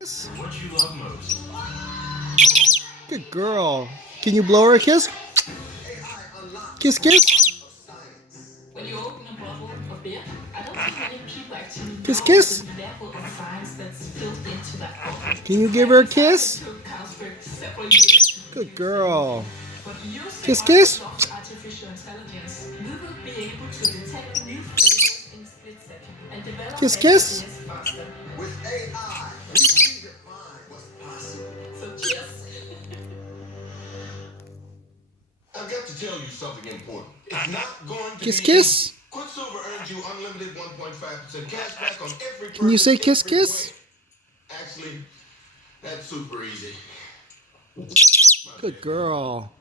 What you love most. Good girl. Can you blow her a kiss? Kiss, kiss. When you open a bottle of beer, I don't think many people actually Kiss, know kiss. the level of science that's built into that bottle. Can you give her a kiss? It took Carlsberg several years. Good girl. But using Kiss, kiss. Microsoft's artificial intelligence, we will be able to detect new flavors in a split second and develop Kiss, better kiss. beers faster. With AI, we redefine what's possible. So cheers! I've got to tell you something important. It's not going to Kiss, be kiss. easy. Quicksilver earns you unlimited 1.5% cash back on every Can you say purchase kiss, every kiss? way. Actually, that's super easy. Good girl.